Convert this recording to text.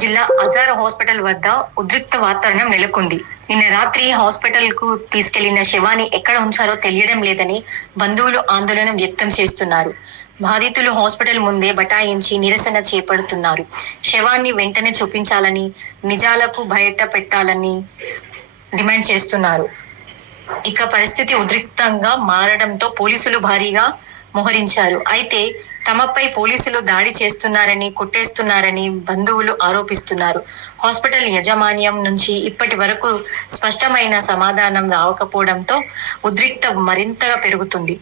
జిల్లా అజార్ హాస్పిటల్ వద్ద ఉద్రిక్త వాతావరణం నెలకొంది. నిన్న రాత్రి హాస్పిటల్ కు తీసుకెళ్లిన శవాన్ని ఎక్కడ ఉంచారో తెలియడం లేదని బంధువులు ఆందోళన వ్యక్తం చేస్తున్నారు. బాధితులు హాస్పిటల్ ముందే బటాయించి నిరసన చేపడుతున్నారు. శవాన్ని వెంటనే చూపించాలని, నిజాలకు బయట పెట్టాలని డిమాండ్ చేస్తున్నారు. ఇక పరిస్థితి ఉద్రిక్తంగా మారడంతో పోలీసులు భారీగా మోహరించారు. అయితే తమపై పోలీసులు దాడి చేస్తున్నారని, కొట్టేస్తున్నారని బంధువులు ఆరోపిస్తున్నారు. హాస్పిటల్ యాజమాన్యం నుంచి ఇప్పటి వరకు స్పష్టమైన సమాధానం రాకపోవడంతో ఉద్రిక్తత మరింతగా పెరుగుతుంది.